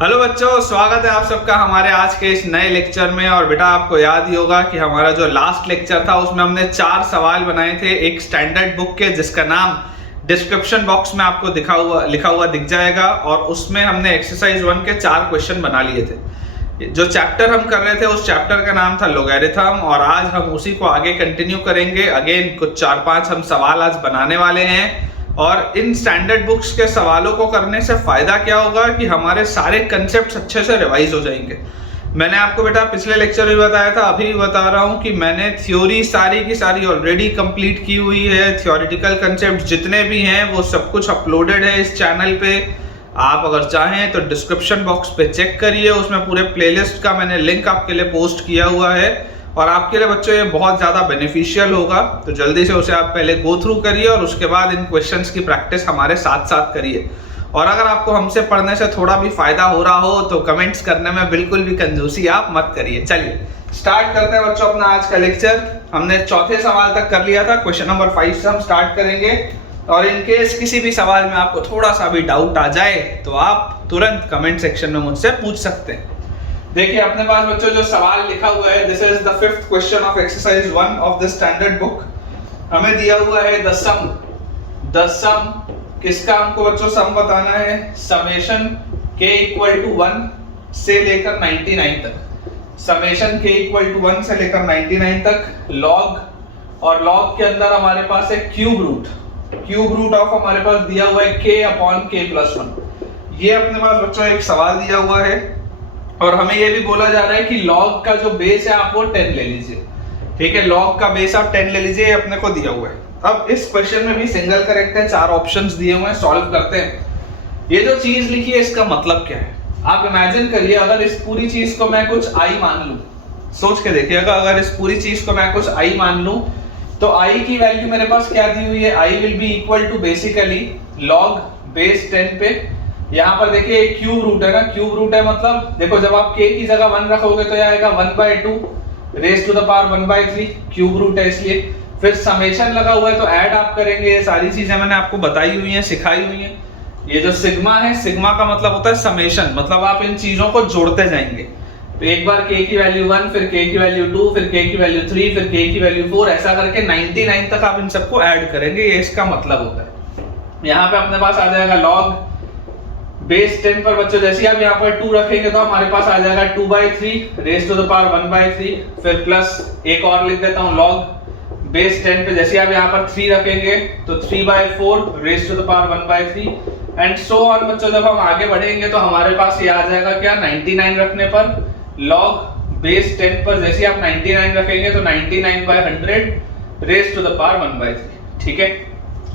Hello बच्चों, स्वागत है आप सबका हमारे आज के इस नए लेक्चर में। और बेटा आपको याद ही होगा कि हमारा जो लास्ट लेक्चर था उसमें हमने 4 सवाल बनाए थे एक स्टैंडर्ड बुक के, जिसका नाम डिस्क्रिप्शन बॉक्स में आपको लिखा हुआ दिख जाएगा। और उसमें हमने एक्सरसाइज 1 के 4 क्वेश्चन बना लिए थे। जो चैप्टर हम कर रहे थे उस चैप्टर का नाम था लोगैरिथम, और आज हम उसी को आगे कंटिन्यू करेंगे। अगेन कुछ 4-5 हम सवाल आज बनाने वाले हैं। और इन स्टैंडर्ड बुक्स के सवालों को करने से फायदा क्या होगा कि हमारे सारे कंसेप्ट अच्छे से रिवाइज हो जाएंगे। मैंने आपको बेटा पिछले लेक्चर में बताया था, अभी भी बता रहा हूं कि मैंने थ्योरी सारी की सारी ऑलरेडी कंप्लीट की हुई है। थ्योरेटिकल कंसेप्ट जितने भी हैं वो सब कुछ अपलोडेड है इस चैनल पे। आप अगर चाहें तो डिस्क्रिप्शन बॉक्स पे चेक करिए, उसमें पूरे प्लेलिस्ट का मैंने लिंक आपके लिए पोस्ट किया हुआ है। और आपके लिए बच्चों ये बहुत ज़्यादा बेनिफिशियल होगा, तो जल्दी से उसे आप पहले गो थ्रू करिए और उसके बाद इन क्वेश्चंस की प्रैक्टिस हमारे साथ साथ करिए। और अगर आपको हमसे पढ़ने से थोड़ा भी फायदा हो रहा हो तो कमेंट्स करने में बिल्कुल भी कंजूसी आप मत करिए। चलिए स्टार्ट करते हैं बच्चों अपना आज का लेक्चर। हमने चौथे सवाल तक कर लिया था, क्वेश्चन नंबर 5 से हम स्टार्ट करेंगे। और इनकेस किसी भी सवाल में आपको थोड़ा सा भी डाउट आ जाए तो आप तुरंत कमेंट सेक्शन में मुझसे पूछ सकते हैं। देखिए अपने पास बच्चों जो सवाल लिखा हुआ है, this is the 5th question of exercise 1 of the standard book. हमें दिया हुआ है द सम किसका हमको बच्चों सम बताना है, समेशन k इक्वल टू 1 से लेकर 99 तक। समेशन k इक्वल टू 1 से लेकर 99 तक लॉग, और लॉग के अंदर हमारे पास है क्यूब रूट ऑफ हमारे पास दिया हुआ है k अपॉन k प्लस 1। ये अपने पास बच्चों एक सवाल दिया हुआ है और हमें ये भी बोला जा रहा है कि लॉग का जो बेस है आप वो 10 ले लीजिए। ठीक है, लॉग का बेस आप 10 ले लीजिए, अपने को दिया हुआ है। अब इस क्वेश्चन में भी सिंगल करेक्ट है, 4 ऑप्शंस दिए हुए हैं, सॉल्व करते हैं। ये जो चीज लिखी है इसका मतलब क्या है आप इमेजिन करिए। अगर इस पूरी चीज को मैं कुछ i मान लूं, सोच के देखिएगा, अगर इस पूरी चीज को मैं कुछ i मान लूं तो i की वैल्यू मेरे पास क्या दी हुई है, i will be equal to basically log base 10 पे। यहाँ पर देखिए एक क्यूब रूट है ना, क्यूब रूट है मतलब देखो जब आप k की जगह 1 रखोगे तो आएगा 1/2 raise to the power 1/3, cube root है इसलिए। फिर समेशन लगा हुआ है तो ऐड आप करेंगे। ये सारी चीजें मैंने आपको बताई हुई हैं, सिखाई हुई हैं। ये जो सिग्मा है, सिग्मा का मतलब होता है समेशन, मतलब आप इन चीजों को जोड़ते जाएंगे। तो एक बार k की वैल्यू 1, फिर k की वैल्यू 2, फिर k की वैल्यू 3, फिर k की वैल्यू 4, ऐसा करके 99 तक आप इन सबको ऐड करेंगे। ये इसका मतलब होता है। यहाँ पे अपने पास आ जाएगा लॉग बेस 10 पर बच्चों जैसे आप यहाँ पर 2 रखेंगे तो हमारे पास आ जाएगा 2/3 रेज टू द पावर 1/3, फिर प्लस एक और लिख देता हूँ लॉग बेस 10 पे जैसे आप यहाँ पर 3 रखेंगे तो 3/4 raise to the power 1/3 and so on. बच्चों जब हम आगे बढ़ेंगे तो हमारे पास ये आ जाएगा क्या, 99 रखने पर लॉग बेस 10 पर जैसे आप 99 रखेंगे तो 99/100 रेज टू द पावर 1/3। ठीक है,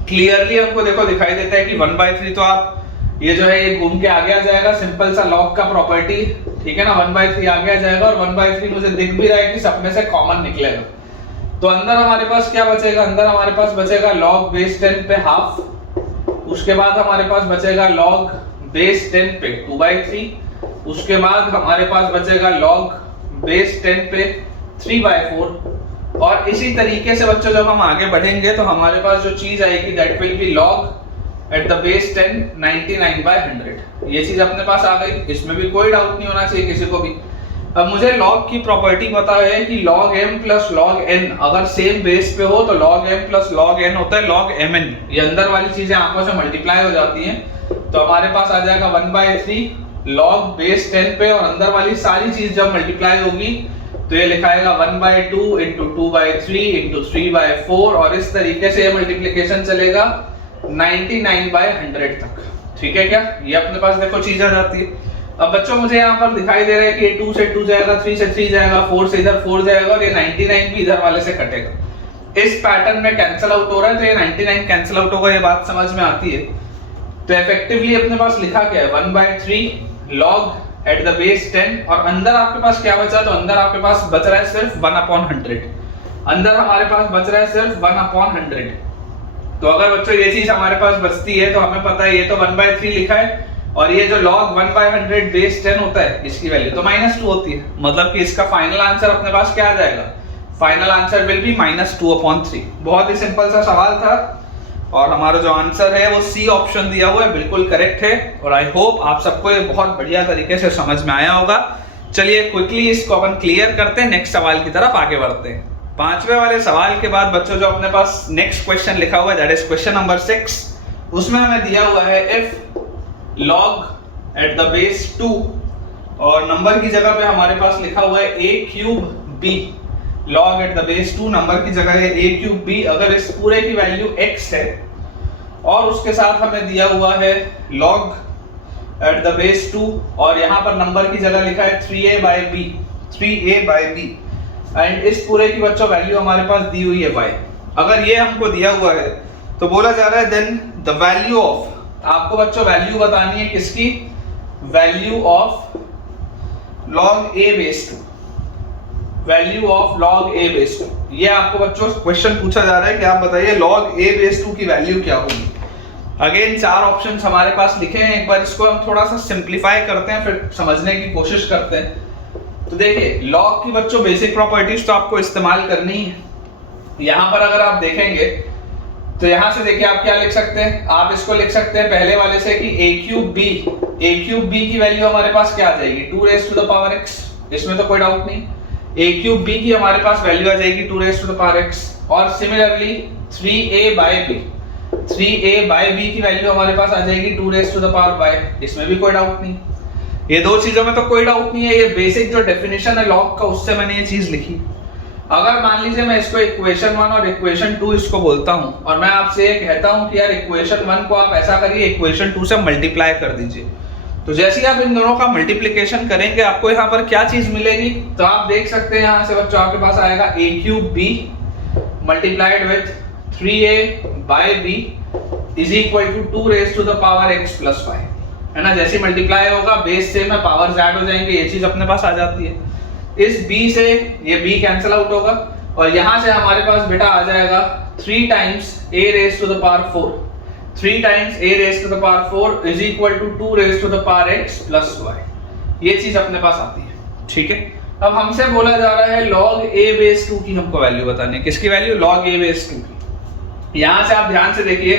क्लियरली हमको देखो दिखाई देता है कि 1/3 तो आप ये जो है ये घूम के आगे आ जाएगा, सिंपल सा लॉग का प्रॉपर्टी। ठीक है ना, 1/3 आगे आ जाएगा और 1/3 मुझे दिख भी रहा है कि सब में से कॉमन निकलेगा। तो अंदर हमारे पास क्या बचेगा, अंदर हमारे पास बचेगा लॉग बेस 10 पे हाफ, उसके बाद हमारे पास बचेगा लॉग बेस 10 पे 2/3, उसके बाद हमारे पास बचेगा लॉग बेस 10 पे 3/4। और इसी तरीके से बच्चों जब हम आगे बढ़ेंगे तो हमारे पास जो चीज आएगी that will be log at the base 10 99/100। ये चीज अपने पास आ गई, इसमें भी कोई डाउट नहीं होना चाहिए किसी को भी। अब मुझे लॉग की प्रॉपर्टी पता है कि log m plus log n अगर सेम बेस पे हो तो log m plus log n होता है log mn। ये अंदर वाली चीजें आपस में मल्टीप्लाई हो जाती हैं तो हमारे पास आ जाएगा 1/3 log बेस 10 पे, और अंदर वाली सारी चीज जब मल्टीप्लाई होगी तो ये लिखाएगा 1/2 इंटू 2/3 इंटू 3/4, और इस तरीके से ये मल्टीप्लीकेशन चलेगा 99/100 तक। ठीक है क्या, ये अपने पास देखो चीज आ जाती है। अब बच्चों मुझे यहाँ पर दिखाई दे रहा है कि 2 से 2 जाएगा, 3 से 3 जाएगा, 4 से इधर 4 जाएगा और ये 99 भी इधर वाले से कटेगा। इस पैटर्न में कैंसिल आउट हो रहा है तो ये 99 कैंसिल आउट होगा, ये बात समझ में आती है। तो इफेक्टिवली अपने पास लिखा क्या है 1/3 log एट द बेस 10, और अंदर आपके पास क्या बचा, तो अंदर आपके पास बच रहा है सिर्फ 1/100। अंदर हमारे पास बच रहा है सिर्फ 1/100। तो अगर बच्चों ये चीज हमारे पास बचती है तो हमें पता है ये तो 1/3 लिखा है, और ये जो log 1/100 बेस 10 होता है इसकी वैल्यू तो -2 होती है। मतलब कि इसका फाइनल आंसर अपने पास क्या आ जाएगा, फाइनल आंसर विल बी -2/3। बहुत ही सिंपल सा सवाल था और हमारा जो आंसर है वो सी ऑप्शन दिया हुआ है, बिल्कुल करेक्ट है। और आई होप आप सबको ये बहुत बढ़िया तरीके से समझ में आया होगा। चलिए क्विकली इसको अपन क्लियर करते हैं, नेक्स्ट सवाल की तरफ आगे बढ़ते हैं। पांचवें वाले सवाल के बाद बच्चों जो अपने पास नेक्स्ट क्वेश्चन लिखा हुआ है दैट इज क्वेश्चन नंबर 6, उसमें हमें दिया हुआ है if log at the base 2 और नंबर की जगह पे हमारे पास लिखा हुआ है a cube b। log at the base 2 number की जगह है a क्यूब b। अगर इस पूरे की वैल्यू x है और उसके साथ हमें दिया हुआ है log एट द बेस 2 और यहाँ पर नंबर की जगह लिखा है 3a by b एंड इस पूरे की बच्चों वैल्यू हमारे पास दी हुई है y। अगर ये हमको दिया हुआ है तो बोला जा रहा है देन द वैल्यू ऑफ, आपको बच्चों वैल्यू बतानी है किसकी, value of log a base 2, value of log a base 2। ये आपको बच्चों क्वेश्चन पूछा जा रहा है कि आप बताइए log a बेस 2 की वैल्यू क्या होगी। अगेन 4 ऑप्शंस हमारे पास लिखे हैं, एक बार इसको हम थोड़ा सा सिंप्लीफाई करते हैं फिर समझने की कोशिश करते हैं। तो देखिए log की बच्चों बेसिक प्रॉपर्टीज तो आपको इस्तेमाल करनी है। यहाँ पर अगर आप देखेंगे तो यहाँ से देखिए आप क्या लिख सकते हैं, आप इसको लिख सकते हैं पहले वाले से कि a क्यूब b की वैल्यू हमारे पास क्या आ जाएगी 2 raise to the power x, इसमें तो कोई डाउट नहीं। a क्यूब b की हमारे पास वैल्यू आ जाएगी 2 raise to the power x और सिमिलरली 3a बाय b की वैल्यू हमारे पास आ जाएगी 2 raise to the power y, इसमें भी कोई डाउट नहीं। ये दो चीजों में तो कोई डाउट नहीं है, ये बेसिक जो डेफिनेशन है log का उससे मैंने ये चीज लिखी। अगर मान लीजिए मैं इसको इक्वेशन 1 और इक्वेशन 2 इसको बोलता हूं और मैं आपसे ये कहता हूं कि यार इक्वेशन 1 को आप ऐसा करिए इक्वेशन 2 से मल्टीप्लाई कर दीजिए, तो जैसे ही आप इन दोनों का मल्टीप्लिकेशन करेंगे आपको यहाँ पर क्या चीज मिलेगी, तो आप देख सकते हैं यहाँ से बच्चों आपके पास आएगा a cube b multiplied with 3a by b is equal to 2 raise to the power x plus y, है ना। जैसे मल्टीप्लाई होगा बेस से में पावर्स ऐड हो जाएंगे, ये चीज अपने पास आ जाती है। इस b से ये b कैंसिल आउट होगा और यहाँ से हमारे पास बेटा आ जाएगा 3 times a raise to the power 4, 3 times a raise to the power 4 is equal to 2 raise to the power x plus y, ये चीज अपने पास आती है, ठीक है। अब हमसे बोला जा रहा है log a बेस 2 की हमको वैल्यू बतानी है, किसकी वैल्यू, log a बेस 2 की। यहाँ से आप ध्यान से देखिए,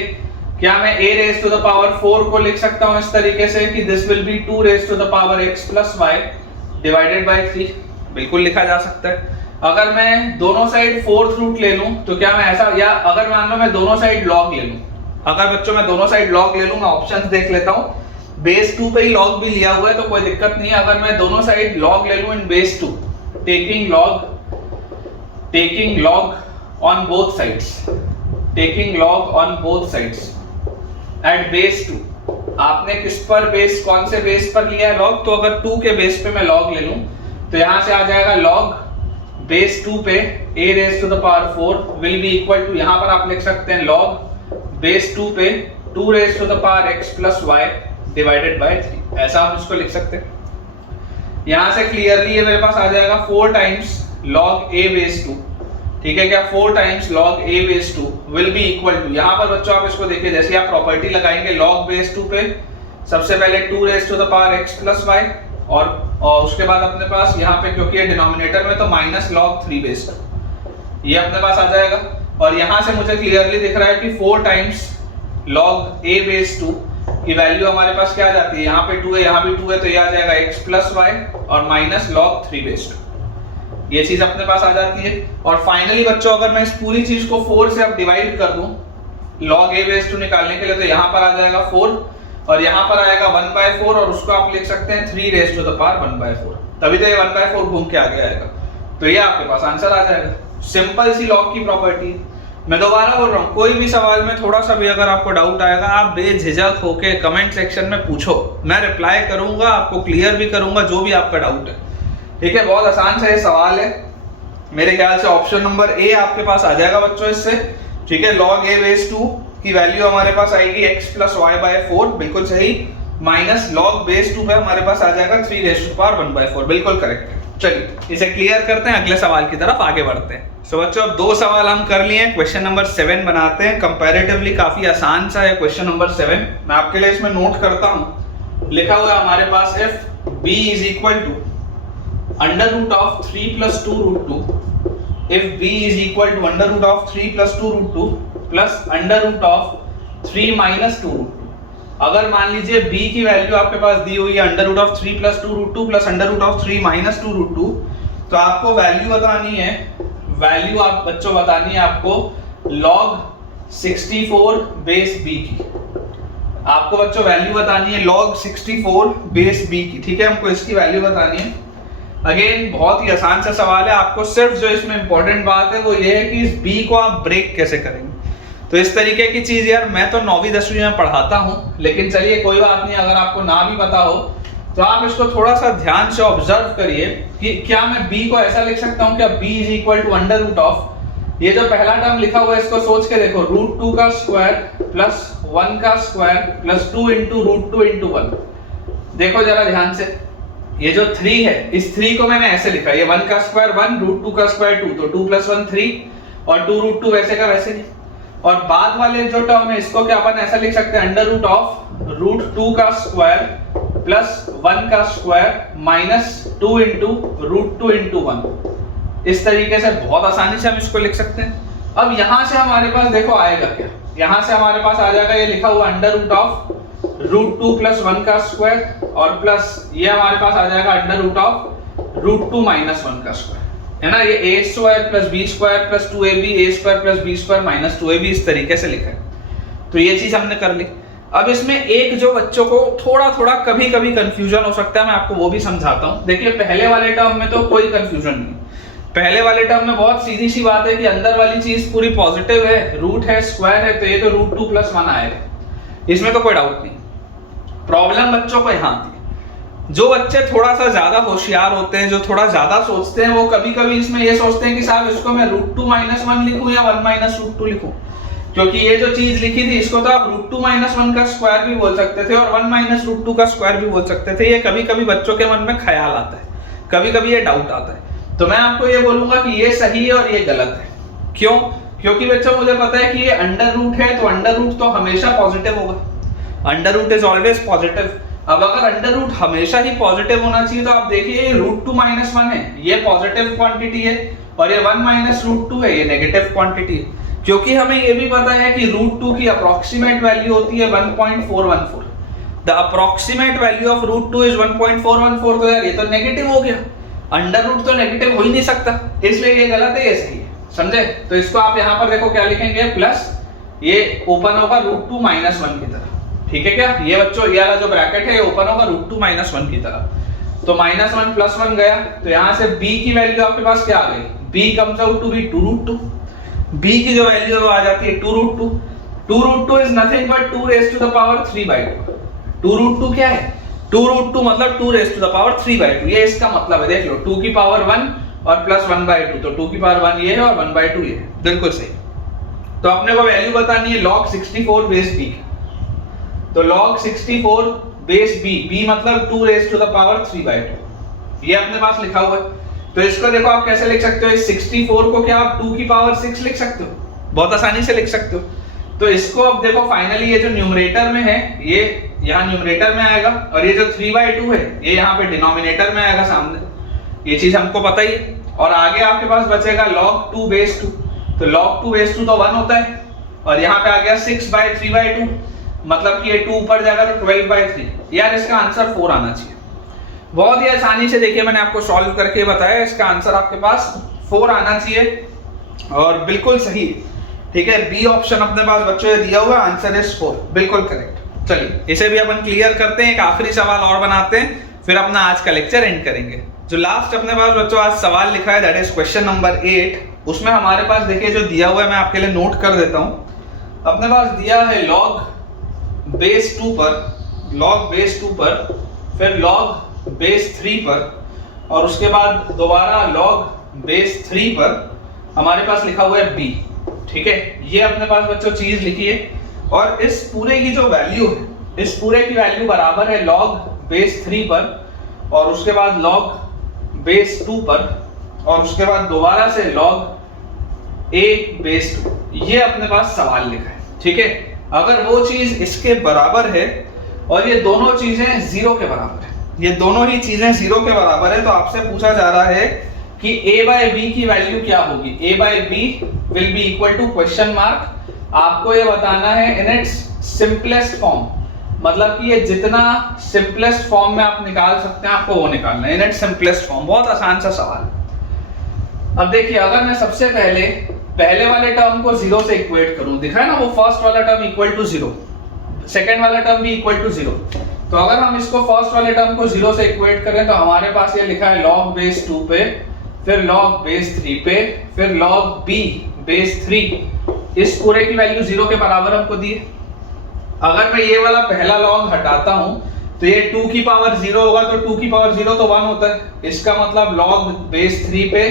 क्या मैं a raise to the power 4 को लिख सकता हूँ इस तरीके से कि this will be 2 raise to the power x plus y divided by 3, बिल्कुल लिखा जा सकता है। अगर मैं दोनों साइड 4th रूट ले लूं तो क्या मैं ऐसा, या अगर मान लो मैं दोनों साइड log ले लूं, अगर बच्चों मैं दोनों साइड log ले लूं, मैं ऑप्शंस देख लेता हूं। बेस 2 पे ही log भी लिया हुआ है तो कोई दिक्कत नहीं है। अगर मैं दोनों साइड log ले लूं in base 2, taking log on both sides at base 2, आपने किस पर बेस, कौन से बेस पर लिया है log, तो अगर 2 के बेस पे मैं log ले लूं तो यहां से आ जाएगा log बेस 2 पे a raise to the power 4 will be equal to, यहां पर आप लिख सकते हैं log बेस 2 पे 2 raise to the power x plus y divided by 3, ऐसा आप इसको लिख सकते हैं। यहां से क्लियरली ये मेरे पास आ जाएगा 4 टाइम्स log a बेस 2, ठीक है क्या, 4 times log a base 2 will be equal to, यहां पर बच्चों आप इसको देखिए, जैसे आप प्रॉपर्टी लगाएंगे log बेस 2 पे सबसे पहले 2 raise to the power x plus y और उसके बाद अपने पास यहाँ पे क्योंकि ये डिनोमिनेटर में तो माइनस log 3 बेस 2 ये अपने पास आ जाएगा। और यहाँ से मुझे क्लियरली दिख रहा है कि 4 टाइम्स log a बेस 2 की वैल्यू हमारे पास क्या आ जाती है, यहाँ पे 2 है, यहाँ भी 2 है, तो ये आ जाएगा x प्लस y और माइनस log 3 बेस 2, ये चीज अपने पास आ जाती है। और फाइनली बच्चों अगर मैं इस पूरी चीज को 4 से अब डिवाइड कर दूं log a बेस 2 निकालने के लिए, तो यहाँ पर आ जाएगा 4 और यहाँ पर आएगा 1/4 और उसको आप लिख सकते हैं 3 रेज़ टू द पावर 1/4, तभी तो ये 1/4 घूम के आगे आएगा, तो ये आपके पास आंसर आ जाएगा। सिंपल सी log की प्रॉपर्टी। मैं दोबारा बोल रहा हूँ, कोई भी सवाल में थोड़ा सा भी अगर आपको डाउट आएगा आप बेझिझक होके कमेंट सेक्शन में पूछो, मैं रिप्लाई करूंगा, आपको क्लियर भी करूंगा जो भी आपका डाउट है, ठीक है। बहुत आसान सा ये सवाल है, मेरे ख्याल से ऑप्शन नंबर ए आपके पास आ जाएगा बच्चों इससे, ठीक है। log a बेस 2 की वैल्यू हमारे पास आएगी x प्लस y बाय 4, बिल्कुल सही, माइनस log बेस 2 पे हमारे पास आ जाएगा 3 रेज़ टू पावर 1/4, बिल्कुल करेक्ट है। चलिए इसे क्लियर करते हैं, अगले सवाल की तरफ आगे बढ़ते हैं। सो बच्चों अब 2 सवाल हम कर लिए हैं, क्वेश्चन नंबर 7 बनाते हैं। कंपैरेटिवली काफी आसान सा है क्वेश्चन नंबर 7, मैं आपके लिए इसमें नोट करता हूं। लिखा हुआ है हमारे पास if b is equal to under root of 3 plus 2 root 2, if b is equal to under root of 3 plus 2 root 2 plus under root of 3 minus 2 root 2। अगर मान लीजिए b की वैल्यू आपके पास दी हुई है under root of 3 plus 2 root 2 plus under root of 3 minus 2 root 2, तो आपको वैल्यू बतानी है, वैल्यू आप बच्चों बतानी है आपको log 64 बेस b की। आपको बच्चों वैल्यू बतानी है log 64 बेस b की, ठीक है, हमको इसकी वैल्यू बतानी है। अगेन बहुत ही आसान सा सवाल है, आपको सिर्फ जो इसमें इंपॉर्टेंट बात है वो ये है कि इस b को आप ब्रेक कैसे करेंगे। तो इस तरीके की चीज यार मैं तो 9वीं 10वीं में पढ़ाता हूं, लेकिन चलिए कोई बात नहीं, अगर आपको ना भी पता हो तो आप इसको थोड़ा सा ध्यान से ऑब्जर्व करिए कि क्या मैं b को ऐसा लिख सकता हूं, क्या b is equal to under root of, ये जो पहला टर्म लिखा हुआ है इसको सोच के देखो, रूट 2 का स्क्वायर प्लस 1 का square plus 2 into root 2 into 1। देखो जरा ध्यान से, ये जो 3 है इस 3 को मैंने ऐसे लिखा, ये 1 का स्क्वायर 1, रूट 2 का स्क्वायर 2, तो 2 प्लस 1 3 और 2 रूट 2 वैसे का वैसे ही। और बाद वाले जो टर्म है इसको क्या अपन ऐसा लिख सकते हैं, अंडर रूट ऑफ रूट 2 का स्क्वायर प्लस 1 का square minus 2 into root 2 into 1। इस तरीके से बहुत आसानी से हम इसको लिख सकते हैं। अब यहां से हमारे पास देखो आएगा क्या, यहां से हमारे पास आ जाएगा ये लिखा हुआ under root of root 2 plus 1 का स्क्वायर और प्लस ये हमारे पास आ जाएगा under root of root 2 minus 1 का स्क्वायर, है ना। ये a square plus b square plus 2ab a square plus b square minus 2ab इस तरीके से लिखा है। तो ये चीज हमने कर ली। अब इसमें एक जो बच्चों को थोड़ा थोड़ा कभी कभी कंफ्यूजन हो सकता है, मैं आपको वो भी समझाता हूं। देखिए पहले वाले टर्म में तो कोई कंफ्यूजन नहीं, पहले वाले टर्म में बहुत सीधी सी बात है कि अंदर वाली चीज पूरी पॉजिटिव है, रूट है, स्क्वायर है, तो ये तो रूट 2 प्लस 1 आएगा, इसमें तो कोई डाउट नहीं। प्रॉब्लम बच्चों को यहाँ थी, जो बच्चे थोड़ा सा ज्यादा होशियार होते हैं, जो थोड़ा ज्यादा सोचते हैं, वो कभी कभी इसमें ये सोचते हैं कि साहब इसको मैं रूट 2 माइनस 1 लिखूं या 1 माइनस रूट 2 लिखूं, क्योंकि ये जो चीज लिखी थी इसको तो आप रूट 2 माइनस 1 का स्क्वायर भी बोल सकते थे और 1 माइनस रूट 2 का स्क्वायर भी बोल सकते थे। ये कभी कभी बच्चों के मन में ख्याल आता है, कभी कभी ये डाउट आता है। तो मैं आपको ये बोलूंगा कि ये सही है और ये गलत है। क्यों? क्योंकि बच्चों मुझे पता है कि ये अंडर रूट है, तो अंडर रूट तो हमेशा पॉजिटिव होगा, under root is always positive. अब अगर अंडर रूट हमेशा ही पॉजिटिव होना चाहिए तो आप देखिए ये रूट 2 माइनस 1 है, ये पॉजिटिव क्वांटिटी है, और ये 1 माइनस रूट 2 है, ये नेगेटिव क्वांटिटी है। क्योंकि हमें ये भी पता है कि रूट 2 की अप्रोक्सीमेट वैल्यू होती है 1.414, the approximate value of root 2 is 1.414, तो यार ये तो नेगेटिव हो गया, अंडर रूट तो नेगेटिव हो ही नहीं सकता, इसलिए ये गलत है, ये सही है, समझे। तो इसको आप यहाँ पर देखो क्या लिखेंगे, प्लस ये ओपन होगा रूट 2 माइनस 1 की तरह, ठीक है क्या। ये बच्चों ये वाला जो ब्रैकेट है ये ओपन होगा रूट 2 माइनस 1 की तरह, तो माइनस 1 प्लस 1 गया, तो यहाँ से b की वैल्यू आपके पास क्या आ गई, b comes out to be 2 root 2, b की जो वैल्यू वो आ जाती है 2 root 2, 2 root 2 is nothing but 2 raise to the power 3/2, 2 root 2 क्या है, 2 रूट 2 मतलब 2 रेज़ टू द पावर 3/2, ये इसका मतलब है, देख लो 2 की पावर 1 और प्लस 1/2, तो 2 की पावर 1 ये है और 1/2 ये है, बिल्कुल सही। तो अपने को वैल्यू बतानी है log 64 बेस b, तो log 64 बेस b मतलब 2 रेज़ टू द पावर 3/2, ये अपने पास लिखा हुआ है। तो इसको देखो आप कैसे लिख सकते हो, इस 64 को क्या आप 2 की पावर 6 लिख सकते हो, बहुत आसानी से लिख सकते हो। तो इसको अब देखो फाइनली ये जो न्यूमरेटर में है ये यहाँ न्यूमरेटर में आएगा, और ये जो 3/2 है ये यहाँ पे डिनोमिनेटर में आएगा सामने, ये चीज हमको पता ही है। और आगे आपके पास बचेगा log 2 बेस 2, तो log 2 बेस 2 तो 1 होता है, और यहाँ पे आ गया 6/3/2, मतलब कि ये 2 ऊपर जाएगा तो 12/3, यार इसका आंसर 4 आना चाहिए। बहुत ही आसानी से देखिए मैंने आपको सॉल्व करके बताया, इसका आंसर आपके पास 4 आना चाहिए और बिल्कुल सही, ठीक है। बी ऑप्शन अपने पास बच्चों ने दिया हुआ, आंसर इज 4, बिल्कुल करेक्ट। चलिए इसे भी अपन क्लियर करते हैं, एक आखिरी सवाल और बनाते हैं, फिर अपना आज का लेक्चर एंड करेंगे। जो लास्ट अपने पास बच्चों आज सवाल लिखा है दैट इज क्वेश्चन नंबर 8, उसमें हमारे पास देखिए जो दिया हुआ है मैं आपके लिए नोट कर देता हूं। अपने पास दिया है log बेस 2 पर, log बेस 2 पर, फिर log बेस 3 पर, और उसके बाद दोबारा log बेस 3 पर हमारे पास लिखा हुआ है b, ठीक है। ये अपने पास बच्चों चीज लिखी है, और इस पूरे की जो वैल्यू है, इस पूरे की वैल्यू बराबर है log बेस 3 पर, और उसके बाद log बेस 2 पर, और उसके बाद दोबारा से log a बेस 2, ये अपने पास सवाल लिखा है, ठीक है। अगर वो चीज इसके बराबर है और ये दोनों चीजें 0 के बराबर है, ये दोनों ही चीजें 0 के बराबर है, तो आपसे पूछा जा रहा है कि a by b की वैल्यू क्या होगी। a by b will be equal to question mark, आपको ये बताना है इन इट्स सिंपलेस्ट फॉर्म, मतलब कि ये जितना सिंपलेस्ट फॉर्म में आप निकाल सकते हैं आपको वो निकालना है, इन इट्स सिंपलेस्ट फॉर्म। बहुत आसान सा सवाल। अब देखिए, अगर मैं सबसे पहले वाले टर्म को 0 से इक्वेट करूं, दिखा है ना वो फर्स्ट वाला टर्म इक्वल टू 0, सेकेंड वाला टर्म भी इक्वल टू 0, तो अगर हम इसको फर्स्ट वाले टर्म को 0 से इक्वेट करें तो हमारे पास ये लिखा है log बेस 2 पे, फिर log बेस 3 पे, फिर log b बेस 3, इस पूरे की वैल्यू 0 के बराबर हमको दी है। अगर मैं ये वाला पहला log हटाता हूं तो ये 2 की पावर 0 होगा, तो 2 की पावर 0 तो 1 होता है, इसका मतलब log बेस 3 पे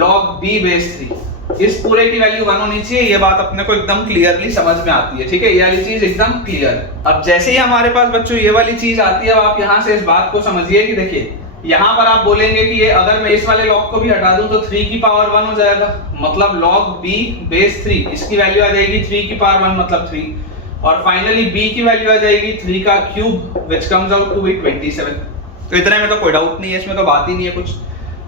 log b बेस 3, इस पूरे की वैल्यू 1 होनी चाहिए। ये बात अपने को एकदम क्लियरली समझ में आती है, ठीक है, ये वाली चीज एकदम क्लियर है। अब जैसे ही हमारे पास बच्चों ये वाली चीज आती है, अब आप यहाँ से इस बात को समझिए कि देखिए यहाँ पर आप बोलेंगे कि ये अगर मैं इस वाले log को भी हटा दूं तो 3 की पावर 1 हो जाएगा, मतलब log b बेस 3, इसकी वैल्यू आ जाएगी 3 की पावर 1 मतलब 3, और फाइनली b की वैल्यू आ जाएगी 3 का cube which comes out to be 27। तो इतने में तो कोई डाउट नहीं है, इसमें तो बात ही नहीं है कुछ।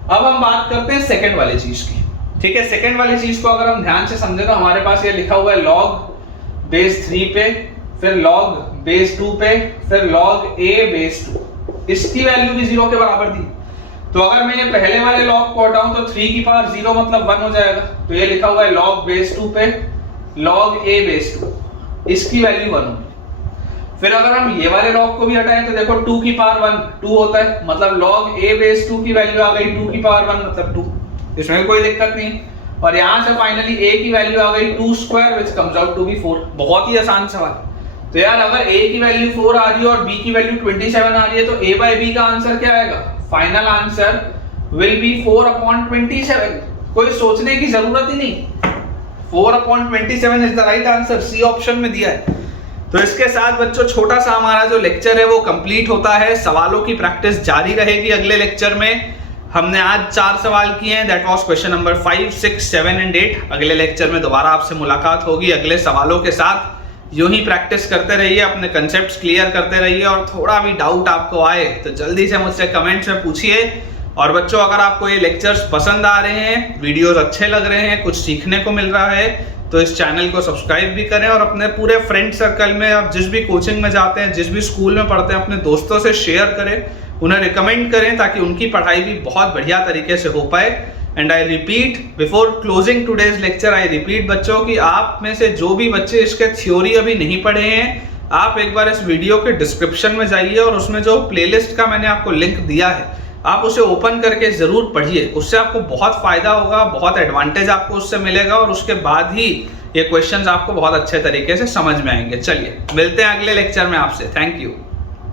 अब हम बात करते हैं सेकंड वाली चीज की, ठीक है। सेकंड वाली चीज को अगर हम ध्यान से समझे तो हमारे पास ये लिखा हुआ है log बेस 3 पे, फिर log बेस 2 पे, फिर log a बेस 2, इसकी वैल्यू भी 0 के बराबर दी। तो अगर मैं ये पहले वाले log को हटाऊं तो 3 की पावर 0 मतलब 1 हो जाएगा, तो ये लिखा हुआ है log बेस 2 पे log a बेस 2, इसकी वैल्यू 1 होगी। फिर अगर हम ये वाले log को भी हटाएं तो देखो 2 की पावर 1 2 होता है, मतलब log a बेस 2 की वैल्यू आ गई 2 की पावर 1 मतलब 2, इसमें कोई दिक्कत नहीं। और यहां से फाइनली a की वैल्यू आ गई 2 square which comes out to be 4। बहुत ही आसान सवाल। तो यार अगर a की वैल्यू 4 आ रही है और b की वैल्यू 27 आ रही है तो a बाय b का आंसर क्या आएगा? Final answer will be 4/27। कोई सोचने की जरूरत ही नहीं, 4/27 is the right answer, C option में दिया है। तो इसके साथ बच्चों छोटा सा हमारा जो लेक्चर है वो कंप्लीट होता है। सवालों की प्रैक्टिस जारी रहेगी अगले लेक्चर में। हमने आज 4 सवाल किए हैं, that was question number 5, 6, 7 and 8। अगले लेक्चर में दोबारा आपसे मुलाकात होगी अगले सवालों के साथ। यूं ही प्रैक्टिस करते रहिए, अपने कंसेप्ट्स क्लियर करते रहिए, और थोड़ा भी डाउट आपको आए तो जल्दी से मुझसे कमेंट्स में पूछिए। और बच्चों अगर आपको ये लेक्चर्स पसंद आ रहे हैं, वीडियोस अच्छे लग रहे हैं, कुछ सीखने को मिल रहा है, तो इस चैनल को सब्सक्राइब भी करें और अपने पूरे फ्रेंड सर्कल में, आप जिस भी कोचिंग में जाते हैं, जिस भी स्कूल में पढ़ते हैं, अपने दोस्तों से शेयर करें, उन्हें रिकमेंड करें ताकि उनकी पढ़ाई भी बहुत बढ़िया तरीके से हो पाए। And I repeat before closing today's lecture, I repeat बच्चों कि आप में से जो भी बच्चे इसके थ्योरी अभी नहीं पढ़े हैं, आप एक बार इस वीडियो के डिस्क्रिप्शन में जाइए और उसमें जो प्लेलिस्ट का मैंने आपको लिंक दिया है, आप उसे ओपन करके जरूर पढ़िए। उससे आपको बहुत फायदा होगा, बहुत एडवांटेज आपको उससे मिलेगा, और उसके बाद ही ये क्वेश्चंस आपको बहुत अच्छे तरीके से समझ में आएंगे। चलिए मिलते हैं अगले लेक्चर में आपसे। Thank you.